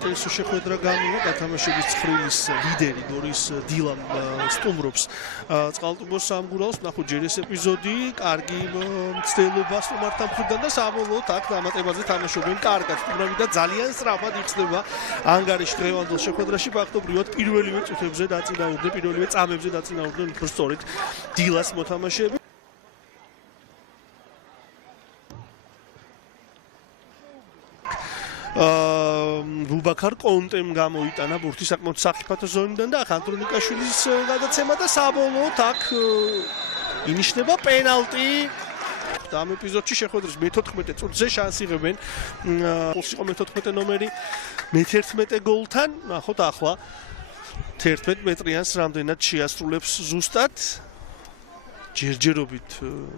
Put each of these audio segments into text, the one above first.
ეს შეხვედრა გამოვა გათამაშების ცხრილის ლიდერი გორის დილამ სტუმრობს წყალტუბოს სამგურალოს. ნახოთ ჯერ ეს ეპიზოდი, კარგი მცდელობა სტუმართა მხრიდან და საბოლოოდ აქ დამატებაზე თამაშობენ კარგად. სტუმრები და ძალიან სწრაფად იხსნება ანგარიში დღევანდელ შეხვედრაში. ფაქტობრივად პირველივე წუთებზე დაწინაურდნენ, პირველივე წამებზე დაწინაურდნენ უფრო სწორედ დილას მოთამაშეები. ბუბაქარ კონტემ გამოიტანა ბურთი საკმაოდ საფრთხე ზონიდან და ახ ანდრონიკაშვილის გადაცემა და საბოლოოდ აქ ინიშნება პენალტი. ამ ეპიზოდში შეხვედრის მე-14 წუთზე შანსი იღებენ პულსი იყო მე-14 ნომერი მე-11 გოლთან. ნახოთ ახლა 11 მეტრიანს რამდენად შეასრულებს ზუსტად. ჯერჯერობით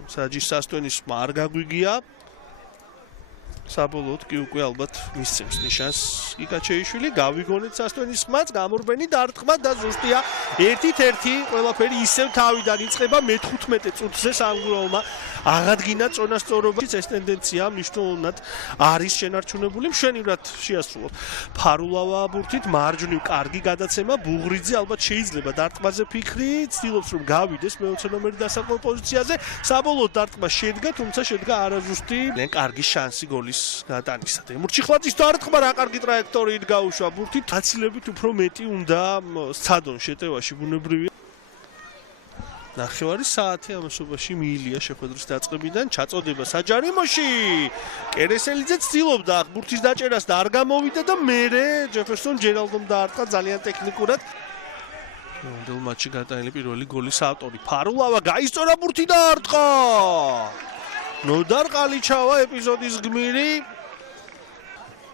საჯის სასტვენის არ გაგვიგია. საბოლოოდ კი უკვე ალბათ მისცემს ნიშანს იკაჩეიშვილი. გავიგონეთ სასტვენის ხმაც, გამორბენი დარტყმა და ზუსტია 1-1. ყველაფერი ისევ თავიდან იწყება მე-15 წუთზე სამგურალმა აღადგინა წონასწორობა. ეს ტენდენცია მნიშვნელოვნად არის შენარჩუნებული. მშვენივრად შეასრულა ფარულავა ბურთით, მარჯვნივ კარგი გადაცემა. ბუღრიძე ალბათ შეიძლება დარტყმაზე ფიქრი, ცდილობს რომ გავიდეს მე-20 ნომერი დასაწყო პოზიციაზე. საბოლოოდ დარტყმა შედგა, თუმცა შედგა არაზუსტი. კარგი შანსი გოლის გატანისა. მურჩიხლაძის დარტყმა რა კარგი ტრაექტორიით გაუშვა ბურთით. აცილებით უფრო მეტი უნდა სცადონ შეტევაში ბუნებრივია. ნახევარი საათი ამასობაში მიილია შეხვედრის დაწყებიდან. ჩაწოდება საჯარიმოში. კერესელიძე ცდილობდა ბურთის დაჭერას და არ გამოვიდა და მერე ჯეფერსონ ჯერალდომ დაარტყა ძალიან ტექნიკურად. მომდევნო მატჩში გატანილი პირველი გოლის ავტორი ფარულავა გაისწორა ბურთი და არტყა. ნოდარ ყალიჩავა ეპიზოდის გმირი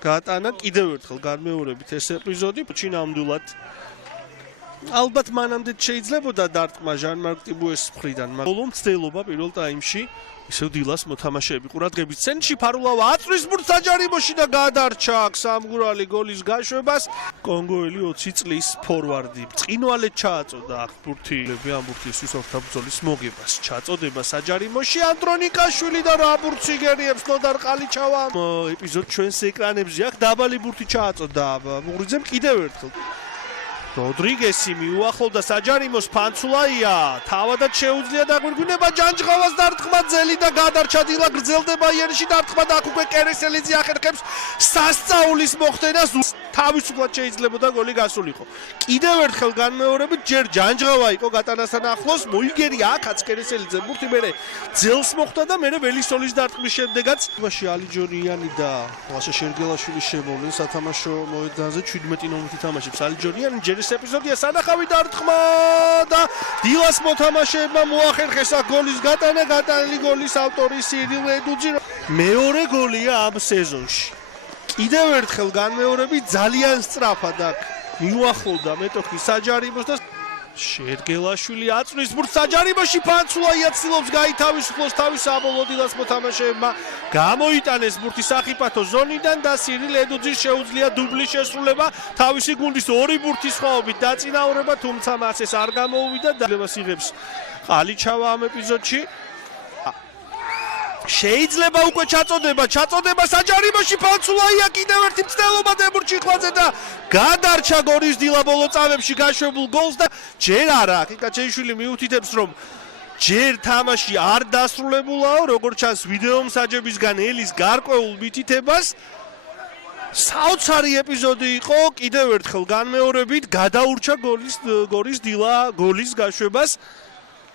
გატანა კიდევ ერთხელ განმეორებით ეს ეპიზოდი ჩინამდვილად ალბათ მანამდე შეიძლებოდა დარტყმა ჟან-მარკ ტიბუეს მხრიდან, მაგრამ ბოლო მცდელობა პირველ ტაიმში ისევ დილას მოთამაშეები ყურადღების ცენტრში. ფარულავა აწვის ბურთს საჯარიმოში და გადარჩა სამგურალი გოლის გაშვებას. კონგოელი 20 წლის ფორვარდი ბრწყინვალედ ჩააწოდა აქ ბურთი. ამ ბურთისთვის ორთაბრძოლის მოგებას ჩაწოდება საჯარიმოში. ანდრონიკაშვილი და რა ბურთს იგერიებს ნოდარ ყალიჩავა. ეპიზოდ ჩვენს ეკრანებზე აქ დაბალი ბურთი ჩააწოდა ბუღრიძემ კიდევ ერთხელ. როდრიგესი მიუახლოვდა საჯარიმოს, ფანცულაია თავადაც შეუძლია დაგვირგვინება ჯანჯღავას დარტყმა ძელი და გადარჩა დილა გრძელდება იერში დარტყმა და აქ უკვე კერესელიძე ახერხებს სასწაულის მოხდენას. თავისუფლად შეიძლებოდა გოლი გასულიყო. კიდევ ერთხელ განმეორებით ჯერ ჯანჯღავა იყო გატანასთან ახლოს, მოიგერია აქაც კერესელიძე ბურთი, მერე ძელს მოხვდა და მერე ველისოლის დარტყმის შემდეგაც ალიჯორიანი და ლაშა შერგელაშვილის შემოვლენ სათამაშო მოედანზე 17 ნომრით თამაშობს ალიჯორიანი. ჯერ ეს ეპიზოდია სანახავი დარტყმა და დილას მოთამაშეებმა მოახერხეს გოლის გატანა. გატანილი გოლის ავტორი სირილ ედუძი მეორე გოლია ამ სეზონში. კიდევ ერთხელ განმეორებით ძალიან სწრაფად აქ მიუახლოვდა მეტოქი საჯარიმოს და შერგელაშვილი აწვის ბურთს საჯარიმოში. ფანცულაია ცდილობს გაითავისუფლოს თავის საბოლოო დილას მოთამაშეებმა გამოიტანეს ბურთი სახიფათო ზონიდან და სირილ ედუძის შეუძლია დუბლის შესრულება. თავისი გუნდის ორი ბურთის სხვაობით დაწინაურება, თუმცა მას ეს არ გამოუვიდა და დაბლებას იღებს ყალიჩავა ამ ეპიზოდში. შეიძლება უკვე ჩაწოდება საჯარიმოში. ფანცულაია კიდევ ერთი მცდელობა დებურჩიხლაძე და გადარჩა გორის დილა ბოლო წამებში გაშვებულ გოლს და ჯერ არა იკაჩეიშვილი მიუთითებს რომ ჯერ თამაში არ დასრულებულაო, როგორც ჩანს ვიდეო მსაჯებისგან ელის გარკვეულ მითითებას. საოცარი ეპიზოდი იყო. კიდევ ერთხელ განმეორებით გადაურჩა გორის დილა გოლის გაშვებას.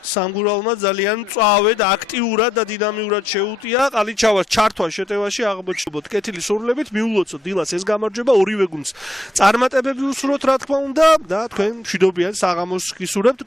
სამგურალმა ძალიან მწვავედ, აქტიურად და დინამიურად შეუტია ყალიჩავას ჩართვა შეტევაში. აღმოჩნდა კეთილი სურვილებით მიულოცოთ დილას ეს გამარჯვება. ორივე გუნდს წარმატებები უსურვოთ რა თქმა უნდა და თქვენ მშვიდობიან საღამოს გისურვებთ.